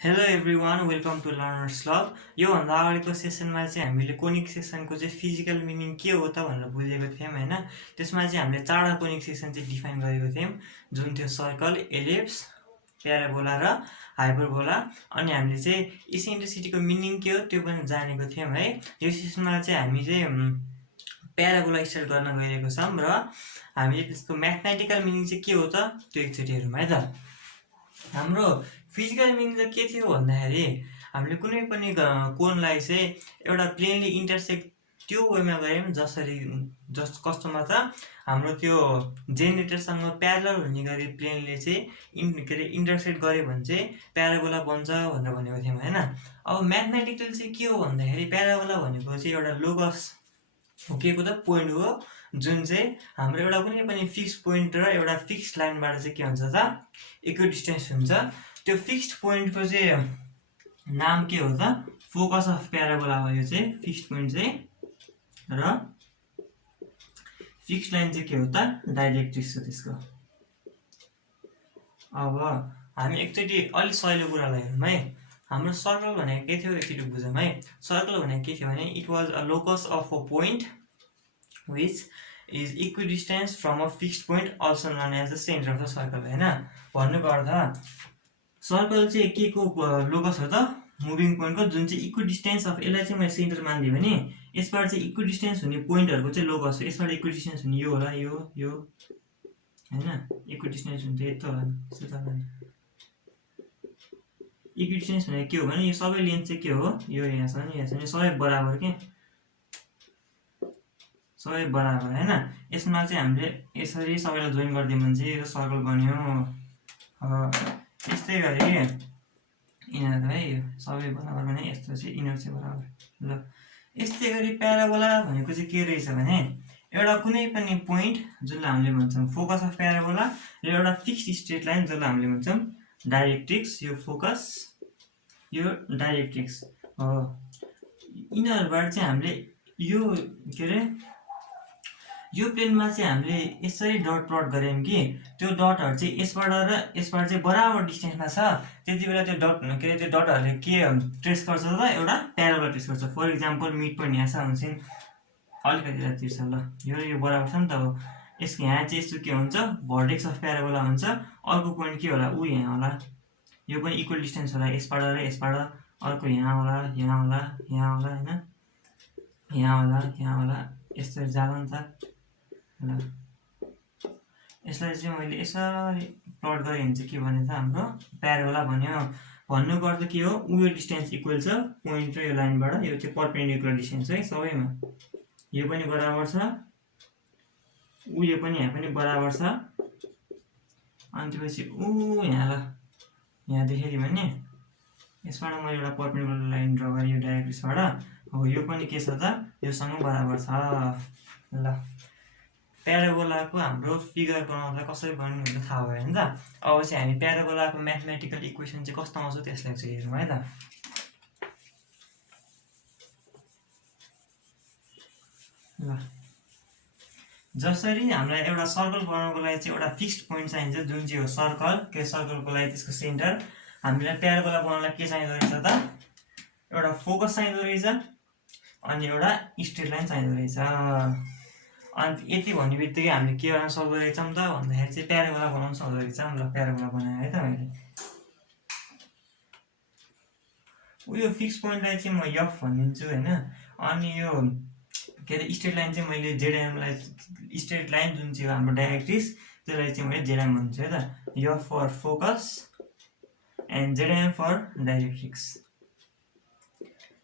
Hello everyone welcome to learners club. योभन्दा अगाडिको सेसनमा चाहिँ हामीले कोनिक सेक्सनको चाहिँ फिजिकल मिनिङ के हो त भनेर बुझेको थियौँ होइन। त्यसमा चाहिँ हामीले चारवटा कोनिक सेक्सन चाहिँ डिफाइन गरेको थियौँ, जुन थियो सर्कल, एलिप्स, प्याराबोला र हाइपरबोला। अनि हामीले चाहिँ इसेन्ट्रिसिटीको मिनिङ के हो त्यो पनि जानेको थियौँ है। यो सेसनमा चाहिँ हामी चाहिँ प्याराबोला स्टार्ट गर्न गइरहेको छौँ र हामीले त्यसको म्याथमेटिकल मिनिङ चाहिँ के हो त त्यो एकचोटि हेरौँ है त। हाम्रो फिजिकल मिनिङ चाहिँ के थियो भन्दाखेरि हामीले कुनै पनि कोनलाई चाहिँ एउटा प्लेनली इन्टरसेक्ट त्यो वेमा गऱ्यौँ कस्तोमा त हाम्रो त्यो जेनेरेटरसँग प्यारलल हुने गरी प्लेनले चाहिँ इन्टरसेक्ट गऱ्यो भने चाहिँ प्याराबोला बन्छ भनेर भनेको थियौँ होइन। अब म्याथमेटिकल चाहिँ के हो भन्दाखेरि प्याराबोला भनेको चाहिँ एउटा लोगस के त पोइन्ट हो, जुन चाहिँ हाम्रो एउटा कुनै पनि फिक्स पोइन्ट र एउटा फिक्स लाइनबाट चाहिँ के हुन्छ त इक्विडिस्टेन्स हुन्छ। त्यो फिक्स्ड पोइन्टको चाहिँ नाम के हो त फोकस अफ प्याराबोला हो। यो चाहिँ फिक्स्ड पोइन्ट चाहिँ र फिक्स्ड लाइन चाहिँ के हो त डाइरेक्ट्रिक्स हो त्यसको। अब हामी एकचोटि अलिक सहिलो कुरालाई हेरौँ है। हाम्रो सर्कल भनेको के थियो एकचोटि बुझौँ है। सर्कल भनेको के थियो भने it was a locus of a point which is equidistance from a fixed point also known as the centre of the circle होइन। भन्नुको अर्थ सर्कल चाहिँ के को लोकस हो त मुभिङ पोइन्टको, जुन चाहिँ इक्विडिस्टेन्स अफ यसलाई चाहिँ मैले सेन्टर मानिदिएँ भने यसबाट चाहिँ इक्विडिस्टेन्स हुने पोइन्टहरूको चाहिँ लोकस हो। यसबाट इक्विडिस्टेन्स हुने यो होला, यो होइन। इक्विडिस्टेन्स हुन्छ यस्तो होला इक्विडिस्टेन्स भनेको के हो भने यो सबै लेन्थ चाहिँ के हो, यो यहाँ छ नि यहाँ छ नि सबै बराबर के, सबै बराबर होइन। यसमा चाहिँ हामीले यसरी सबैलाई जोइन गरिदियौँ भने चाहिँ यो सर्कल बन्यो। यस्तै गरी यिनीहरू है यो सबै बराबर भने यस्तो चाहिँ यिनीहरू चाहिँ बराबर ल। यस्तै गरी प्याराबोला भनेको चाहिँ के रहेछ भने एउटा कुनै पनि पोइन्ट जसलाई हामीले भन्छौँ फोकस अफ प्याराबोला र एउटा फिक्स्ड स्ट्रेट लाइन जसलाई हामीले भन्छौँ डाइरेक्ट्रिक्स। यो फोकस यो डाइरेक्ट्रिक्स हो। यिनीहरूबाट चाहिँ हामीले यो के अरे यो प्लेनमा चाहिँ हामीले यसरी डट प्लट गऱ्यौँ कि त्यो डटहरू चाहिँ यसबाट र यसबाट चाहिँ बराबर डिस्टेन्समा छ। त्यति बेला त्यो डट के अरे त्यो डटहरूले के ट्रेस गर्छ त एउटा प्याराबोला ट्रेस गर्छ। फर इक्जाम्पल मिड पोइन्ट यहाँ छ भनेपछि अलिकति यता तिर्छ ल, यो बराबर छ नि त हो। यसको यहाँ चाहिँ यस्तो के हुन्छ भर्टेक्स अफ प्याराबोला हुन्छ। अर्को पोइन्ट के होला यहाँ होला, यो पनि इक्वल डिस्टेन्स होला यसबाट र यसबाट। अर्को यहाँ होला यहाँ होला यहाँ होला होइन, यहाँ होला यस्तो जाँदा नि त ल। यसलाई चाहिँ मैले यसरी प्लट गरेँ भने चाहिँ के भने त हाम्रो प्याराबोला भन्यो। भन्नुको अर्थ के हो, उयो डिस्टेन्स इक्वल छ पोइन्ट र यो लाइनबाट, यो चाहिँ परपेन्डिकुलर डिस्टेन्स है सबैमा। यो पनि बराबर छ, उयो पनि यहाँ पनि बराबर छ। अनि त्यसपछि यहाँ ल यहाँ देखेँ भने यसबाट मैले एउटा परपेन्डिकुलर लाइन ड्र गरेँ यो डाइरेक्ट्रिक्सबाट। हो यो पनि के छ त योसँग बराबर छ ल। प्याराबोलाको हाम्रो फिगर बनाउँदा कसरी बनाउनु भनेर थाहा भयो नि त। अब चाहिँ हामी प्याराबोलाको म्याथमेटिकल इक्वेसन चाहिँ कस्तो आउँछ त्यसलाई चाहिँ हेरौँ है त। ल जसरी हामीलाई एउटा सर्कल बनाउनको लागि चाहिँ एउटा फिक्स्ड पोइन्ट चाहिन्छ जुन चाहिँ हो सर्कल, के सर्कलको लागि त्यसको सेन्टर। हामीलाई प्याराबोला बनाउनलाई के चाहिँदो रहेछ त एउटा फोकस चाहिँदो रहेछ अनि एउटा स्ट्रेट लाइन चाहिँदो रहेछ। अनि यति भन्ने बित्तिकै हामीले के गर्न सक्दो रहेछौँ त भन्दाखेरि चाहिँ प्याराबोला बनाउन सक्दो रहेछौँ। ल प्याराबोला बनाएँ है त मैले। उयो फिक्स पोइन्टलाई चाहिँ म एफ भनिदिन्छु होइन। अनि यो के अरे स्ट्रेट लाइन चाहिँ मैले जेडएमलाई स्ट्रेट लाइन जुन चाहिँ हाम्रो डाइरेक्ट्रिक्स त्यसलाई चाहिँ मैले जेडएम भन्छु है त। F for focus and ZM for directrix.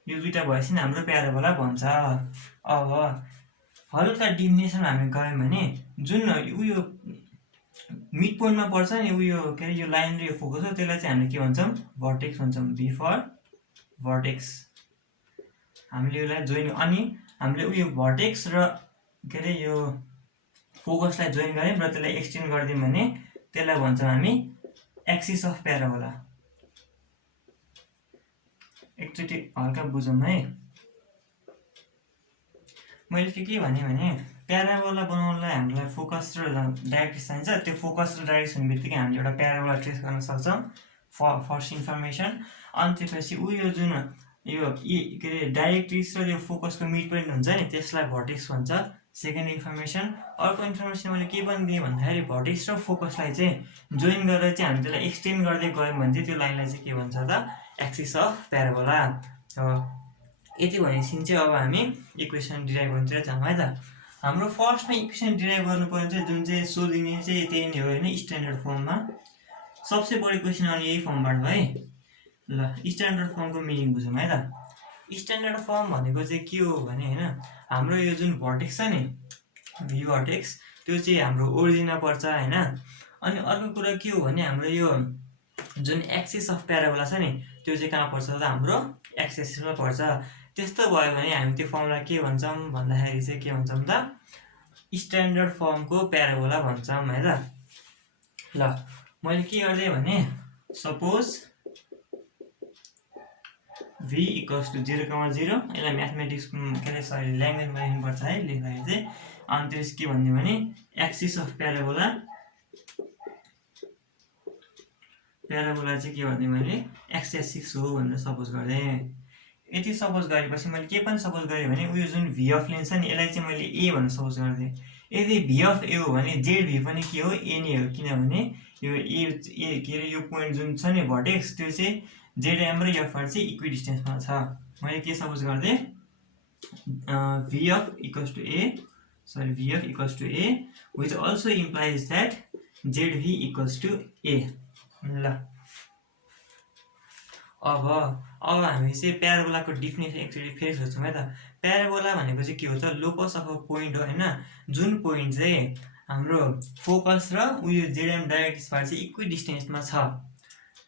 यो दुइटा भएपछि हाम्रो प्याराबोला भन्छ। अब हल्का डिफिनेसन हामी गयौँ भने जुन उयो मिड पोइन्टमा पर्छ नि उयो के अरे यो लाइन र यो फोकस हो, त्यसलाई चाहिँ हामीले के भन्छौँ भर्टेक्स भन्छौँ। भी फर भर्टेक्स हामीले यसलाई जोइन, अनि हामीले उयो भर्टेक्स र के अरे यो फोकसलाई जोइन गऱ्यौँ र त्यसलाई एक्सटेन्ड गरिदियौँ भने त्यसलाई भन्छौँ हामी एक्सिस अफ प्याराबोला। एकचोटि हल्का बुझौँ है। मैले के भने प्याराबोला बनाउनलाई हामीलाई फोकस र डाइरेक्ट्रिक्स चाहिन्छ। त्यो फोकस र डाइरेक्ट्रिक्स हुने बित्तिकै हामीले एउटा प्याराबोला ट्रेस गर्न सक्छौँ। First information. अनि त्यसपछि यो जुन यो के अरे डाइरेक्ट्रिक्स र यो फोकसको मिड पोइन्ट हुन्छ नि त्यसलाई भर्टेक्स भन्छ, सेकेन्ड इन्फर्मेसन। अर्को इन्फर्मेसन मैले के पनि दिएँ भन्दाखेरि भर्टेक्स र फोकसलाई चाहिँ जोइन गरेर चाहिँ हामी त्यसलाई एक्सटेन्ड गर्दै गयौँ भने चाहिँ त्यो लाइनलाई चाहिँ के भन्छ त, एक्सिस अफ प्याराबोला। यति भनेपछि चाहिँ अब हामी इक्वेसन डिराइभ गर्नुतिर जाउँ है त। हाम्रो फर्स्टमा इक्वेसन डिराइभ गर्नुपर्ने चाहिँ जुन चाहिँ सोधिने चाहिँ त्यही नै हो होइन, स्ट्यान्डर्ड फर्ममा। सबसे बढी क्वेसन आउने यही फर्मबाट है। ल स्ट्यान्डर्ड फर्मको मिनिङ बुझौँ है त। स्ट्यान्डर्ड फर्म भनेको चाहिँ के हो भने होइन, हाम्रो यो जुन भर्टेक्स छ नि भी भर्टेक्स त्यो चाहिँ हाम्रो ओरिजिनमा पर्छ होइन। अनि अर्को कुरा के हो भने हाम्रो यो जुन एक्सिस अफ प्याराबोला छ नि त्यो चाहिँ कहाँ पर्छ त, हाम्रो एक्स एक्सिसमा पर्छ। त्यस्तो भयो भने हामी त्यो फर्मलाई के भन्छौँ भन्दाखेरि चाहिँ के भन्छौँ त, स्ट्यान्डर्ड फर्मको प्याराबोला भन्छौँ है त। ल मैले के गर्दै भने सपोज v इक्वल्स टु 0,0, यसलाई म्याथमेटिक्स के अरे सरी ल्याङ्ग्वेजमा लेख्नुपर्छ है लेख्दाखेरि चाहिँ। अनि त्यसपछि के भन्यो भने एक्सिस अफ प्याराबोला चाहिँ के भन्यो भने एक्स एक्सिस हो भनेर सपोज गरेँ। यति सपोज गरेपछि मैले के पनि सपोज गरेँ भने उयो जुन भी अफ लेन्थ छ नि यसलाई चाहिँ मैले ए भनेर सपोज गरिदिएँ। यदि भी अफ ए हो भने जेड भी पनि के हो, ए नै हो, किनभने यो ए के अरे यो पोइन्ट जुन छ नि भर्टेक्स त्यो चाहिँ जेडएम र एफआर चाहिँ इक्वि डिस्टेन्समा छ। मैले के सपोज गरिदिएँ, V of equals to A which also implies that Z V equals to A. ल अब हामी चाहिँ प्याराबोलाको डिफिनेसन एक्चुअली फेरि सोच्छौँ है त। प्याराबोला भनेको चाहिँ के हो त, लोकस अफ अ पोइन्ट हो होइन, जुन पोइन्ट चाहिँ हाम्रो फोकस र उयो जेडएम डाइरेक्ट्रिक्सबाट चाहिँ इक्वि डिस्टेन्समा छ।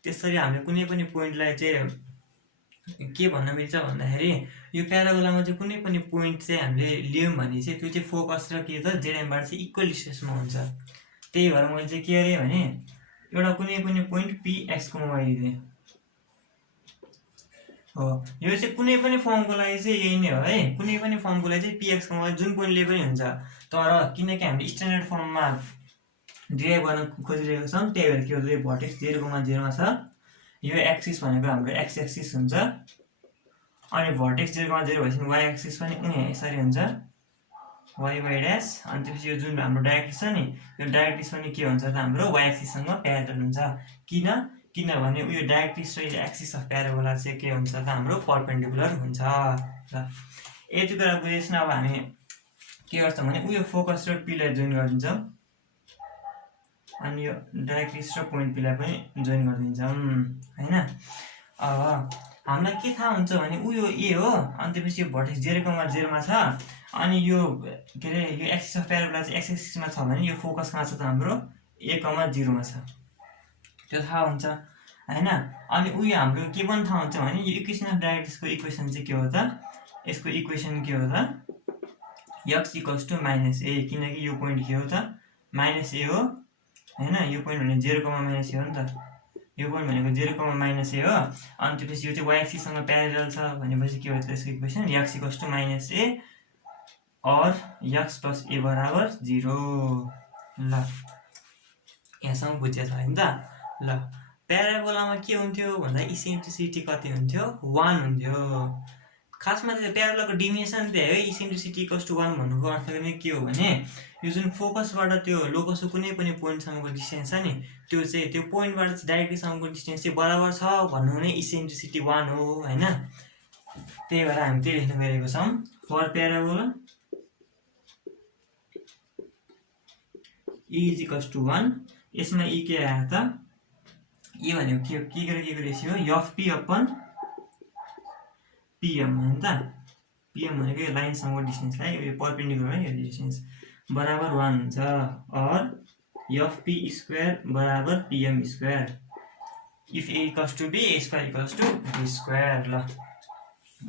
त्यसरी हामीले कुनै पनि पोइन्टलाई चाहिँ के भन्न मिल्छ भन्दाखेरि यो प्याराबोलामा चाहिँ कुनै पनि पोइन्ट चाहिँ हामीले लियौँ भने चाहिँ त्यो चाहिँ फोकस र के त जेडएमबाट चाहिँ इक्वल डिस्टेन्समा हुन्छ। त्यही भएर मैले चाहिँ के गरेँ भने एउटा कुनै पनि पोइन्ट पिएक्सको वाइ लिँदै हो। यो चाहिँ कुनै पनि फर्मको लागि चाहिँ यही नै हो है, कुनै पनि फर्मको लागि चाहिँ पिएक्सको वाइ जुन पोइन्टले पनि हुन्छ। तर किनकि हामीले स्ट्यान्डर्ड फर्ममा डिराइभ गर्न खोजिरहेको छौँ त्यही भएर के हो यो भर्टेक्स 0,0मा छ, यो एक्सिस भनेको हाम्रो एक्स एक्सिस हुन्छ। अनि भर्टेक्स 0,0 भएपछि वाइ एक्सिस पनि यसरी हुन्छ वाइ वाइ ड्यास। अनि त्यसपछि यो जुन हाम्रो डाइरेक्ट्रिक्स छ नि यो डाइरेक्ट्रिक्स पनि के हुन्छ त हाम्रो वाइ एक्सिससँग प्यारलल हुन्छ। किनभने उयो डाइरेक्ट्रिक्स र यो एक्सिस अफ प्याराबोला चाहिँ के हुन्छ त हाम्रो परपेन्डिकुलर हुन्छ। ल यति कुरा बुझेपछि अब हामी के गर्छौँ भने उयो फोकस र पीलाई जोइन गरिदिन्छौँ अनि यो डाइरेक्ट्रिक्स र पोइन्ट पीलाई पनि जोइन गरिदिन्छौँ होइन। अब हामीलाई के थाहा हुन्छ भने उयो ए हो, अनि त्यसपछि यो भर्टेक्स 0,0मा छ, अनि यो के अरे यो एक्सिस अफ प्याराबोला चाहिँ एक्स एक्सिसमा छ भने यो फोकस कहाँ छ त हाम्रो 1,0मा छ, त्यो थाहा हुन्छ होइन। अनि उयो हाम्रो के पनि थाहा हुन्छ भने यो इक्वेसन अफ डाइरेक्ट्रिक्सको इक्वेसन चाहिँ के हो त, यसको इक्वेसन के हो त x इक्वल्स टु -a, किनकि यो पोइन्ट के हो त -a हो होइन। यो पोइन्ट भने 0,-a हो नि त, यो पोइन्ट भनेको 0,-a हो। अनि त्यसपछि यो चाहिँ वाइ एक्सिससँग प्यारलल छ भनेपछि के हो त्यसको equation x equals to -a और x प्लस a बराबर 0। ल यहाँसम्म बुझेछ होइन त। ल प्याराबोलामा के हुन्थ्यो भन्दा इसेन्ट्रिसिटी कति हुन्थ्यो 1 हुन्थ्यो। खासमा चाहिँ प्याराबोलाको डिफिनेसन त्यही हो, इसेन्ट्रिसिटी इक्वल्स टु 1 भन्नुको अर्थ पनि के हो भने यो जुन फोकसबाट त्यो लोकसको कुनै पनि पोइन्टसम्मको डिस्टेन्स छ नि त्यो चाहिँ त्यो पोइन्टबाट चाहिँ डाइरेक्टलीसम्मको डिस्टेन्स चाहिँ बराबर छ भन्नु नै इसेन्ट्रिसिटी 1 हो होइन। त्यही भएर हामी त्यही लेख्न गइरहेको छौँ for parabola e is equals to 1। यसमा e के आयो त, e भनेको के ratio F P upon PM हो नि त। पीएम भनेको यो लाइनसँगको डिस्टेन्सलाई यो परपेन्डिकुलर है यो डिस्टेन्स बराबर 1 हुन्छ और एफ पी स्क्वायर बराबर PM square if A equals to B A square equals to B square. ल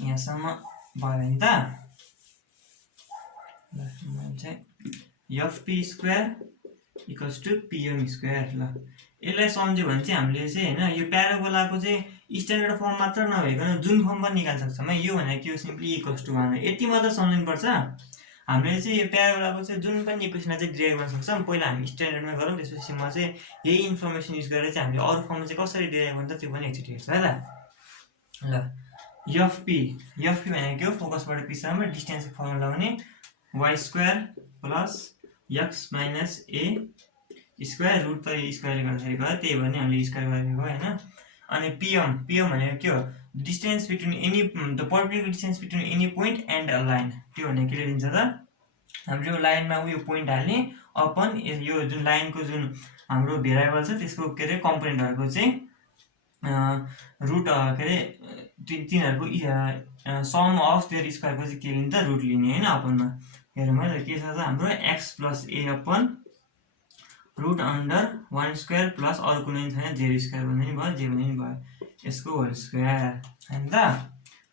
यहाँसम्म भयो नि त। ल चाहिँ F P square equals to PM square. ल यसलाई सम्झ्यो भने चाहिँ हामीले चाहिँ होइन यो प्याराबोलाको चाहिँ स्ट्यान्डर्ड फर्म मात्र नभइकन जुन फर्म पनि निकाल्न सक्छौँ है। यो भनेको के हो सिम्पली इक्वल्स टु 1 हो, यति मात्र सम्झिनुपर्छ। हामीले चाहिँ यो प्याराबोलाको चाहिँ जुन पनि इक्वेसनलाई चाहिँ डिराइभ गर्न सक्छौँ पहिला हामी स्ट्यान्डर्डमा गरौँ, त्यसपछि म चाहिँ यही इन्फर्मेसन युज गरेर चाहिँ हामीले अरू फर्ममा चाहिँ कसरी डिराइभ गर्छ त्यो पनि एकचोटि हेर्छ है त। ल एफपी भनेको के हो, फोकसबाट पिछामा डिस्टेन्सको फर्मुला लगाउने y² plus x minus a square root त स्क्वायरले गर्दाखेरि गयो, त्यही भएर नि हामीले स्क्वायर गरेको होइन। अनि पीएम भनेको के हो, distance between any the particular distance between any point and a line. त्यो भने के दिन्छ त, हाम्रो यो लाइनमा उयो पोइन्ट हाल्ने अपन यो जुन लाइनको जुन हाम्रो भेरिएबल छ त्यसको के अरे कम्पोनेन्टहरूको चाहिँ रुट के अरे तिनीहरूको सम अफ देयर स्क्वायरको चाहिँ के लिन्छ, रुट लिने होइन अपनमा। हेरौँ है त के छ त, हाम्रो x plus a upon root under 1² plus अरू कुनै छैन जेरो स्क्वायर भन्ने नि भयो, जे भन्ने नि भयो, यसको होल स्क्वायर होइन त।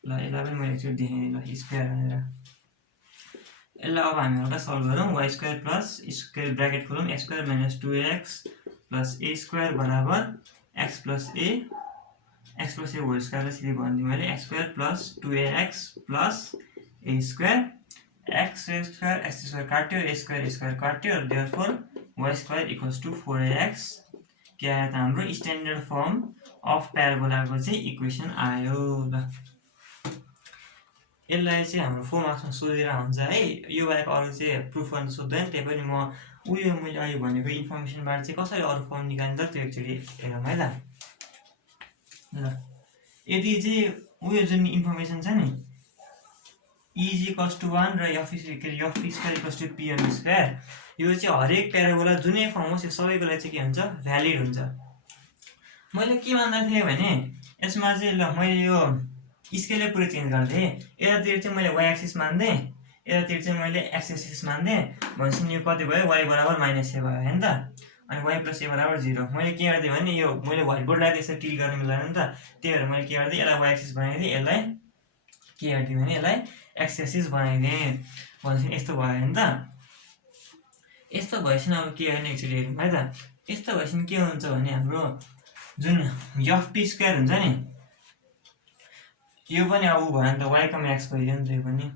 ल यसलाई पनि मैले एकचोटि देखाएँ ल स्क्वायर भनेर। यसलाई अब हामी एउटा सल्भ गरौँ, y² प्लस स्क्वायर ब्राकेट खोलौँ x² minus 2x plus a² बराबर x plus a whole square सिधै भनिदिएँ मैले, x² plus 2ax plus a² x² काट्यो, a² काट्यो, therefore y² equals to 4ax के आयो त, हाम्रो स्ट्यान्डर्ड फर्म अफ प्याराबोलाको चाहिँ इक्वेसन आयो। ल यसलाई चाहिँ हाम्रो 4 मार्क्समा सोधिरहेको हुन्छ है, यो बाहेक अरू चाहिँ प्रुफ गर्न सोध्दैन, त्यही पनि म मैले अहिले भनेको इन्फर्मेसनबाट चाहिँ कसरी अरू फर्म निकाल्छ त्यो एकचोटि हेरौँ है त। ल यदि चाहिँ जुन इन्फर्मेसन छ नि e=1 र f=p², यो चाहिँ हरेक प्याराबोला जुनै फर्म होस् यो सबैको लागि चाहिँ के हुन्छ, भ्यालिड हुन्छ। मैले के मान्दा थिएँ भने यसमा चाहिँ ल मैले यो स्केलै पुरै चेन्ज गरिदिएँ, यतातिर चाहिँ मैले y एक्सिस मान्दिएँ, यतातिर चाहिँ मैले x एक्सिस मान्दिएँ, भनेपछि यो कति भयो, y बराबर -a भयो होइन त। अनि y प्लस a बराबर 0। मैले के गरिदिएँ भने यो मैले व्हाइट बोर्डलाई त्यसरी टिल गर्न मिल्दैन नि त, त्यही भएर मैले के गरिदिएँ, यसलाई y एक्सिस बनाइदिएँ, यसलाई के गरिदिएँ भने यसलाई x एक्सिस बनाइदिएँ, भनेपछि यस्तो भयो होइन त। यस्तो भएपछि अब के गर्ने एकचोटि हेरौँ है त। यस्तो भएपछि के हुन्छ भने हाम्रो जुन f(p²) हुन्छ नि यो पनि अब भयो नि त, y को म्याक्स भइदियो नि त यो पनि,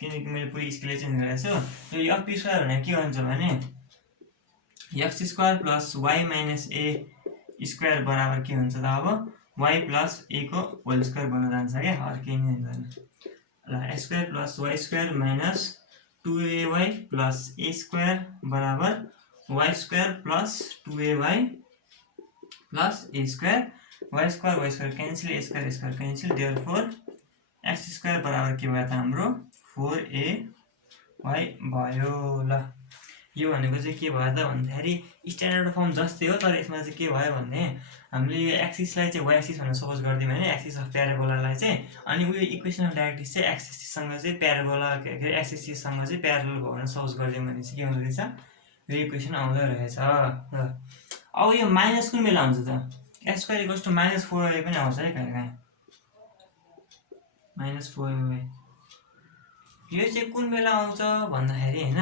किनकि मैले पुरै स्केल चेन्ज गरेको छु। यो f(p²) भनेको के हुन्छ भने x² plus y minus a² बराबर के हुन्छ त, अब y प्लस a को होल स्क्वायर बन्न जान्छ क्या, अरू केही नै हुँदैन। ल x² plus y² minus 2ay plus a² बराबर y² plus 2ay plus a², y² cancel, a² cancel, therefore x² बराबर के भयो त, हाम्रो 4ay भयो। ल यो भनेको चाहिँ के भयो त भन्दाखेरि स्ट्यान्डर्ड फर्म जस्तै हो, तर यसमा चाहिँ के भयो भने हामीले यो एक्सिसलाई चाहिँ y एक्सिस भनेर सपोज गरिदियौँ भने एक्सिस अफ प्याराबोलालाई चाहिँ, अनि उयो इक्वेसन अफ डाइरेक्ट्रिक्स चाहिँ x एक्सिससँग चाहिँ प्याराबोला के अरे x एक्सिससँग चाहिँ प्यारलल भयो भनेर सपोज गरिदियौँ भने चाहिँ के हुँदो रहेछ, यो इक्वेसन आउँदो रहेछ। ल अब यो माइनस कुन बेला आउँछ त, x² इक्वल्स टु -4ay पनि आउँछ है कहीँ कहीँ, -4ay यो चाहिँ कुन बेला आउँछ भन्दाखेरि होइन,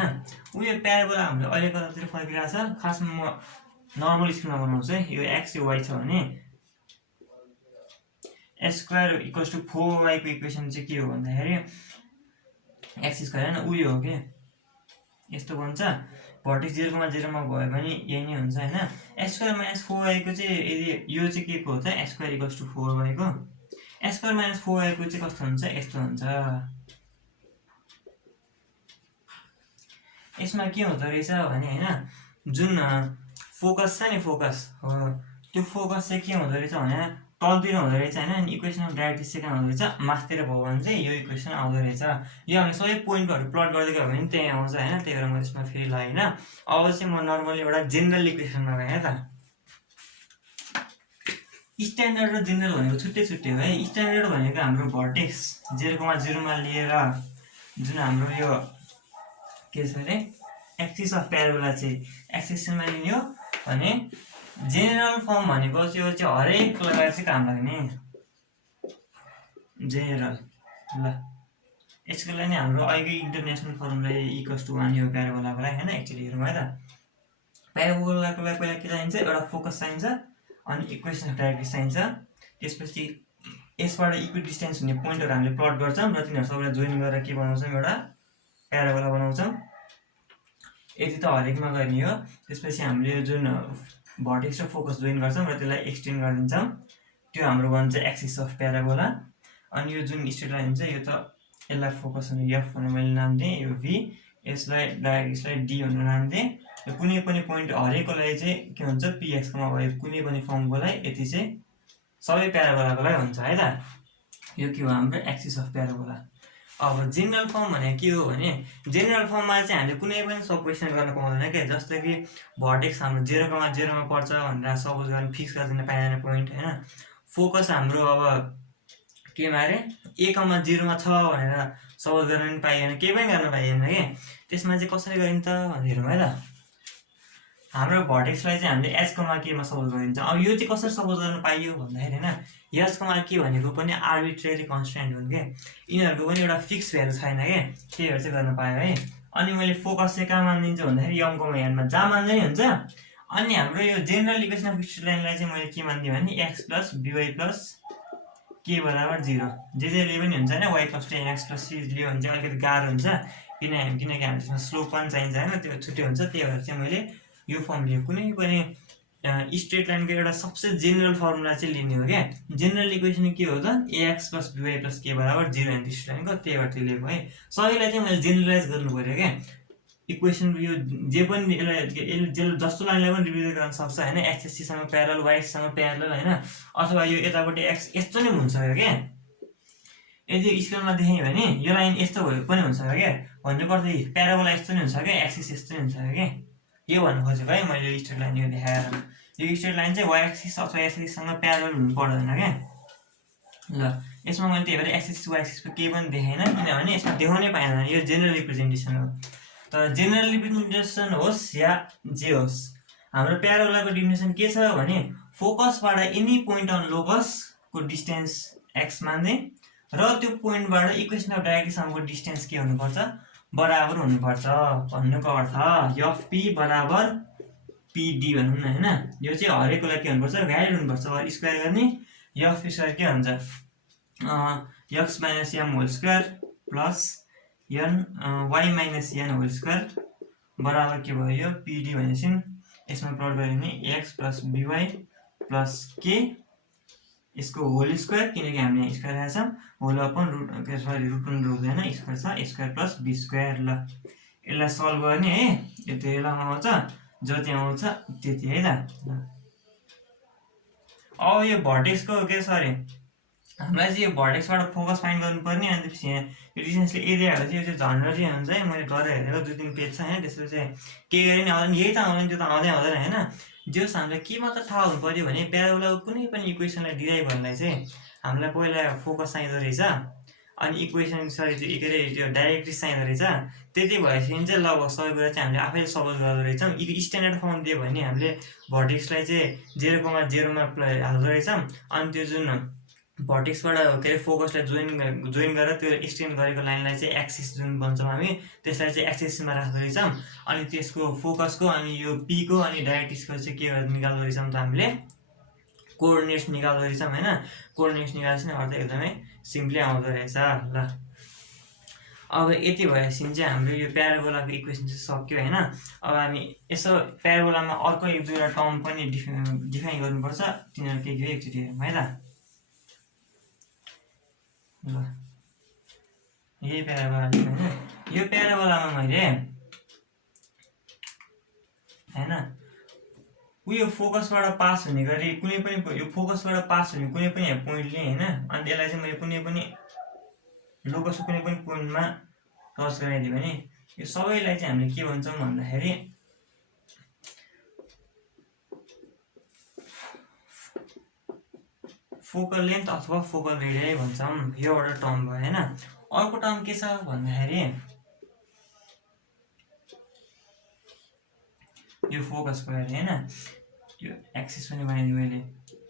उयो प्याराबोला हामीले अहिले कतातिर फर्किरहेको छ, खासमा म नर्मल स्केलमा बनाउँछु है। यो x यो y छ भने x² इक्वल्स टु 4y को इक्वेसन चाहिँ के हो भन्दाखेरि x² होइन उयो हो कि यस्तो बन्छ, भर्टेक्स 0,0 मा भयो भने यही नै हुन्छ होइन। x² माइनस 4y को चाहिँ यदि यो चाहिँ के को हो त, x² इक्वल्स टु 4y को, x² माइनस 4y को चाहिँ कस्तो हुन्छ, यस्तो हुन्छ। यसमा के हुँदो रहेछ भने होइन, जुन फोकस छ नि, फोकस हो त्यो फोकस चाहिँ के हुँदो रहेछ भने तलतिर हुँदो रहेछ होइन, अनि इक्वेसन अफ डाइरेक्ट्रिक्स चाहिँ कहाँ हुँदो रहेछ, माथितिर भयो भने चाहिँ यो इक्वेसन आउँदो रहेछ। यो हामीले सबै पोइन्टहरू प्लट गर्दै गयो भने त्यही आउँछ होइन, त्यही भएर म त्यसमा फेरि लगाइनँ। अब चाहिँ म नर्मली एउटा जेनरल इक्वेसनमा गएँ है त। स्ट्यान्डर्ड र जेनरल भनेको छुट्टै छुट्टै हो है। स्ट्यान्डर्ड भनेको हाम्रो भर्टेक्स 0,0 मा लिएर जुन हाम्रो यो के छ अरे एक्सिस अफ प्याराबोला चाहिँ एक्सिसमा लिने हो भने, जेनरल फर्म भनेको चाहिँ यो चाहिँ हरेक लगाएर चाहिँ काम लाग्ने जेनरल। ल यसको लागि हाम्रो अहिले इन्टरनेसनल फर्मुला इक्वल्स टु 1 यो प्याराबोलाको लागि होइन। एक्चुअली हेरौँ है त, प्याराबोलाको लागि पहिला के चाहिन्छ, एउटा फोकस चाहिन्छ, अनि इक्वेसन अफ डाइरेक्ट्रिक्स चाहिन्छ, त्यसपछि यसबाट इक्विडिस्टेन्स हुने पोइन्टहरू हामीले प्लट गर्छौँ र तिनीहरू सबैलाई जोइन गरेर के बनाउँछौँ, एउटा प्याराबोला बनाउँछौँ। यति त हरेकमा गर्ने हो। त्यसपछि हामीले यो जुन भर्टेक्स र फोकस जोइन गर्छौँ र त्यसलाई एक्सटेन्ड गरिदिन्छौँ, त्यो हाम्रो बन्छ एक्सिस अफ प्याराबोला। अनि यो जुन स्ट्रेट लाइन हुन्छ यो त यसलाई फोकस हुने एफ भनेर मैले नाम दिएँ, यो भी, यसलाई यसलाई डी भनेर नाम दिएँ। र कुनै पनि पोइन्ट हरेकलाई चाहिँ के हुन्छ पिएक्सकोमा भयो कुनै पनि फर्मकोलाई यति चाहिँ सबै प्याराबोलाकोलाई हुन्छ है त। यो के हो हाम्रो एक्सिस अफ प्याराबोला। अब जेनरल फर्म भनेको के हो भने जेनरल फर्ममा चाहिँ हामीले कुनै पनि सब क्वेसन गर्न पाउँदैन क्या। जस्तो कि भर्टेक्स हाम्रो 0,0 पर्छ भनेर सपोज गर्न फिक्स गरिदिन पाइँदैन पोइन्ट होइन। फोकस हाम्रो अब केमा अरे 1,0 छ भनेर सपोज गर्न पनि पाइएन, केही पनि गर्न पाइएन कि। त्यसमा चाहिँ कसरी गरिन्छ भनेर हेरौँ है त। हाम्रो भर्टेक्सलाई चाहिँ हामीले एचकोमा केमा सपोज गरिन्छ। अब यो चाहिँ कसरी सपोज गर्न पाइयो भन्दाखेरि होइन एचकोमा के भनेको पनि आर्बिट्रेरी कन्स्ट्यान्ट हुन् कि, यिनीहरूको पनि एउटा फिक्स भ्यालु छैन कि, त्यही भएर चाहिँ गर्न पायो है। अनि मैले फोकस चाहिँ कहाँ मानिदिन्छु भन्दाखेरि यमकोमा यानमा जहाँ मान्दै हुन्छ। अनि हाम्रो यो जेनरल इक्वेसन अफ स्ट्रेट लाइनलाई चाहिँ मैले के मानिदिएँ भने एक्स प्लस बिवाई प्लस के बराबर 0 जे पनि हुन्छ होइन। Y plus 10 X plus C लियो भने चाहिँ अलिकति गाह्रो हुन्छ किनकि हामी त्यसमा स्लोप पनि चाहिन्छ होइन, त्यो छुट्टै हुन्छ। त्यही भएर चाहिँ मैले यो फर्म लियो। कुनै पनि स्ट्रेट लाइनको एउटा सबसे जेनरल फर्मुला चाहिँ लिने हो क्या। जेनरल इक्वेसन के हो त एएक्स प्लस बिवाई प्लस के बराबर 0 होइन स्ट्रेट लाइनको, त्यही भएर त्यो लिएको है। सबैलाई चाहिँ मैले जेनरलाइज गर्नु पऱ्यो क्या इक्वेसन। यो जे पनि यसले जस्तो लाइनलाई पनि रिप्रेजेन्ट गर्न सक्छ होइन। एक्सएससीसँग प्यारल, वाइसँग प्यारल होइन, अथवा यो यतापट्टि एक्स यस्तो नै हुनसक्यो क्या। यदि स्केलमा देखेँ भने यो लाइन यस्तो भयो पनि हुनसक्यो क्या, भन्नुको अर्थ प्याराबोला यस्तो नै हुन्छ क्या, एक्सिस यस्तो नै हुन्छ क्या। यो भन्नु खोजेको है मैले स्ट्रेट लाइन यो देखाएर। यो स्ट्रेट लाइन चाहिँ वाइ एक्सिस अथवा एक्सिससँग प्यारल हुनु पर्दैन क्या। ल यसमा मैले त्यही भएर एक्सिस वाइ एक्सिसको केही पनि देखाएन किनभने यसमा देखाउनै पाएन, यो जेनरल रिप्रेजेन्टेसन हो। तर जेनरल रिप्रेजेन्टेसन होस् या जे होस्, हाम्रो प्याराबोलाको डिफिनेसन के छ भने फोकसबाट एनी पोइन्ट अन लोकसको डिस्टेन्स एक्स मान्दै र त्यो पोइन्टबाट इक्वेसन अफ डाइरेक्टिभसम्मको डिस्टेन्स के हुनुपर्छ बराबर हुनुपर्छ भन्नुको अर्थ एफपी बराबर पीडी भनौँ न होइन। यो चाहिँ हरेकलाई के हुनुपर्छ भ्याल्यु हुनुपर्छ। अब स्क्वायर गर्ने एफ स्क्वायर के हुन्छ X minus M whole square plus N Y minus N whole square बराबर के भयो यो पीडी भनेपछि यसमा प्लट गऱ्यो भने एक्स प्लस बिवाई प्लस के यसको होल स्क्वायर, किनकि हामीले स्क्वायर आएको छ, whole upon root sorry root पनि हुँदैन स्क्वायर छ, स्क्वायर प्लस बी स्क्वायर। ल यसलाई सल्भ गर्ने है, यति बेलामा आउँछ जति आउँछ त्यति है त। अब यो भर्टेक्सको के सरी हामीलाई चाहिँ यो भर्टेक्सबाट फोकस फाइन्ड गर्नुपर्ने। अनि त्यसपछि यहाँ यो डिस्टेन्सले एरिया चाहिँ यो चाहिँ झन्डरी हुन्छ है। मैले गरेर हेरेको 2-3 पेज छ होइन, त्यसपछि चाहिँ के गरे नि आउँदैन, यही त आउँदैन त्यो त आउँदै आउँदैन होइन। जस हामीलाई के मात्र थाहा हुनु पऱ्यो भने प्याराबोलाको कुनै पनि इक्वेसनलाई डिराइभ गर्नलाई चाहिँ हामीलाई पहिला फोकस चाहिँदो रहेछ, अनि इक्वेसन सरी त्यो के अरे त्यो डाइरेक्ट्रिक्स चाहिँदो रहेछ। त्यति भएपछि चाहिँ लगभग सबै कुरा चाहिँ हामीले आफैले सपोज गर्दो रहेछौँ। स्ट्यान्डर्ड फर्म दियो भने हामीले भर्टेक्सलाई चाहिँ 0,0मा हाल्दो रहेछौँ। अनि त्यो जुन भर्टेक्सबाट के अरे फोकसलाई जोइन गरेर त्यो एक्सटेन्ड गरेको लाइनलाई चाहिँ एक्सिस जुन भन्छौँ हामी त्यसलाई चाहिँ एक्सिसमा राख्दो रहेछौँ। अनि त्यसको फोकसको अनि यो पीको अनि डाइरेक्ट्रिक्सको चाहिँ के निकाल्दो रहेछौँ त हामीले कोअर्डिनेट्स निकाल्दो रहेछौँ होइन। कोअर्डिनेट्स निकालेपछि नि अर्थ एकदमै सिम्पली आउँदो रहेछ। ल अब यति भएपछि चाहिँ हाम्रो यो प्याराबोलाको इक्वेसन चाहिँ सक्यो होइन। अब हामी यसो प्याराबोलामा अर्को 1-2 टर्म पनि डिफाइन गर्नुपर्छ, तिनीहरू के एकचोटि हेरौँ है त। ल यही प्याराबोला होइन, यो प्याराबोलामा मैले होइन उयो फोकसबाट पास हुने गरी कुनै पनि यो फोकसबाट पास हुने कुनै पनि पोइन्ट लिएँ होइन। अनि यसलाई चाहिँ मैले कुनै पनि लोकसको कुनै पनि पोइन्टमा टच गराइदिएँ भने यो सबैलाई चाहिँ हामीले के भन्छौँ भन्दाखेरि फोकल लेन्थ अथवा फोकल रेडियाई भन्छौँ। यो एउटा टर्म भयो होइन। अर्को टर्म के छ भन्दाखेरि यो फोकसको अरे होइन, यो एक्सिस पनि बनाइदिएँ मैले।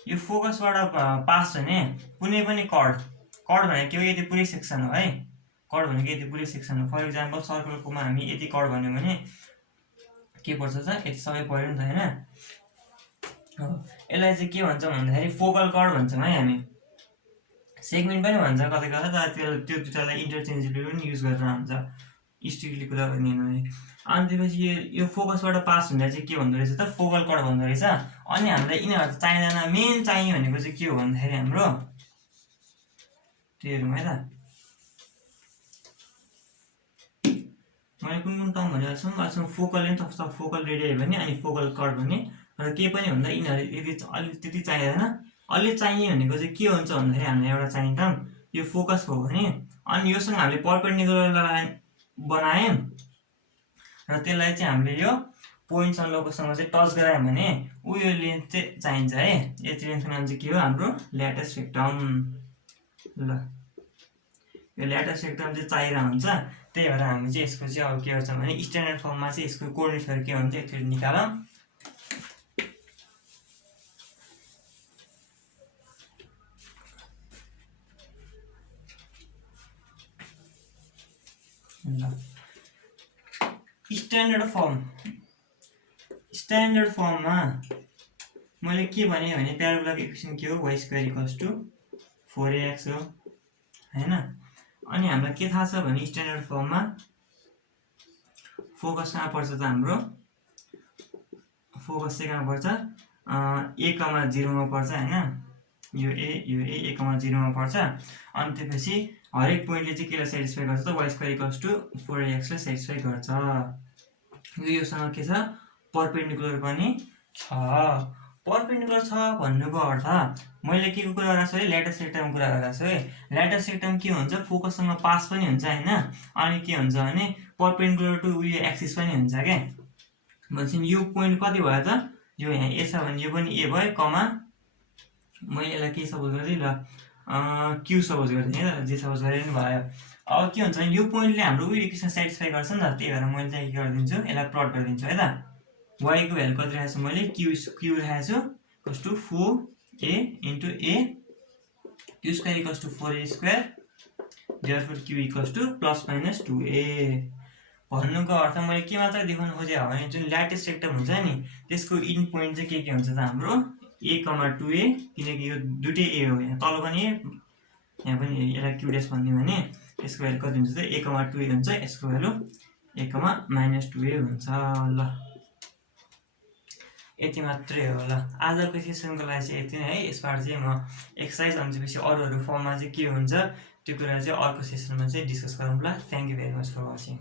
यो फोकसबाट पास हुने कुनै पनि कर्ड भनेको के हो यति पुरै सेक्सन हो है। कर्ड भनेको यति पुरै सेक्सन हो। फर इक्जाम्पल सर्कलकोमा हामी यति कर्ड भन्यो भने के पर्छ त यति सबै पऱ्यो नि त होइन। यसलाई चाहिँ के भन्छौँ भन्दाखेरि फोकल कर्ड भन्छौँ है हामी। सेगमेन्ट पनि भन्छ कतै कतै, तर त्यो दुईटालाई इन्टरचेन्जेबली पनि युज गरेर हुन्छ। स्ट्रिक्टली कुरा गर्ने हो भने। अनि त्यसपछि यो फोकसबाट पास हुँदा चाहिँ के भन्दो रहेछ त, फोकल कट भन्दो रहेछ। अनि हामीलाई यिनीहरू त चाहिँदैन, मेन चाहिने भनेको चाहिँ के हो भन्दाखेरि हाम्रो त्यही हेरौँ है त। मैले कुन कुन टर्म भनेको छु अहिलेसम्म, फोकल नि थप्छ, फोकल रेडियाइ भने, अनि फोकल कट भने, र केही पनि भन्दा यिनीहरू अलि त्यति चाहिँदैन। अलि चाहिने भनेको चाहिँ के हुन्छ भन्दाखेरि हामीलाई एउटा चाहिने टर्म यो फोकस हो भने, अनि योसँग हामीले परपेन्डिकुलर लाइन बनायौँ र त्यसलाई चाहिँ हामीले यो पोइन्टसँग लोकससँग चाहिँ टच गरायौँ भने यो लेन्थ चाहिँ चाहिन्छ है। यति लेन्थको नाम चाहिँ के हो हाम्रो ल्याटस रेक्टम। ल यो ल्याटस रेक्टम चाहिँ चाहिरहेको हुन्छ, त्यही भएर हामी चाहिँ यसको चाहिँ अब के गर्छौँ भने स्ट्यान्डर्ड फर्ममा चाहिँ यसको कोअर्डिनेट्सहरू के हुन्छ एकचोटि निकालौँ। ल स्ट्यान्डर्ड फर्ममा मैले के भने प्याराबोलाको इक्वेसन के हो, y² = 4ax हो हैन। अनि हामीलाई के थाहा छ भने स्ट्यान्डर्ड फर्ममा फोकस कहाँ पर्छ त, हाम्रो फोकस चाहिँ कहाँ पर्छ, a, 0 मा पर्छ हैन। यो a a, 0 मा पर्छ। अनि त्यसपछि हरेक पोइन्टले चाहिँ केलाई सेटिस्फाई गर्छ त, y² = 4ax लाई सेटिस्फाई गर्छ। योसँग के छ, परपेन्डिकुलर पनि छ। परपेन्डिकुलर छ भन्नुको अर्थ मैले के को कुरा गरेको छु है, ल्याटस रेक्टमको कुरा गरेको छु है। ल्याटस रेक्टम के हुन्छ, फोकससँग पास पनि हुन्छ हैन, अनि के हुन्छ भने परपेन्डिकुलर टु उयो एक्सिस पनि हुन्छ क्या। भनेपछि यो पोइन्ट कति भयो त, यो यहाँ a छ भने यो पनि a भयो, कमा मैले यसलाई के सपोज गर्दै ल q सपोज गर्दिएँ है, जे सपोज गरे पनि भयो। अब के हुन्छ भने यो पोइन्टले हाम्रो उयो इक्वेसन सेटिस्फाई गर्छ नि त, त्यही भएर मैले चाहिँ के गरिदिन्छु, यसलाई प्लट गरिदिन्छु है त। y को भ्यालु कति राखेको छु मैले, q राखेको छु = 4a * a, q² = 4a², therefore q = ± 2a। भन्नुको अर्थ मैले के मात्र देखाउन खोजेँ भने जुन ल्याटिस रेक्टम हुन्छ नि त्यसको इन पोइन्ट चाहिँ के हुन्छ त हाम्रो a, 2a, किनकि यो दुईटै a हो, यहाँ तल पनि a यहाँ पनि a, यसलाई q' भन्ने भने यसको भ्यालु कति हुन्छ त, a, 2a हुन्छ, यसको भ्यालु a, -2a हुन्छ। ल यति मात्रै हो। ल आजको सेसनको लागि चाहिँ यति नै है। यसबाट चाहिँ म एक्सर्साइज भनेपछि अरू फर्ममा चाहिँ के हुन्छ त्यो कुरा चाहिँ अर्को सेसनमा चाहिँ डिस्कस गरौँला। Thank you very much for watching.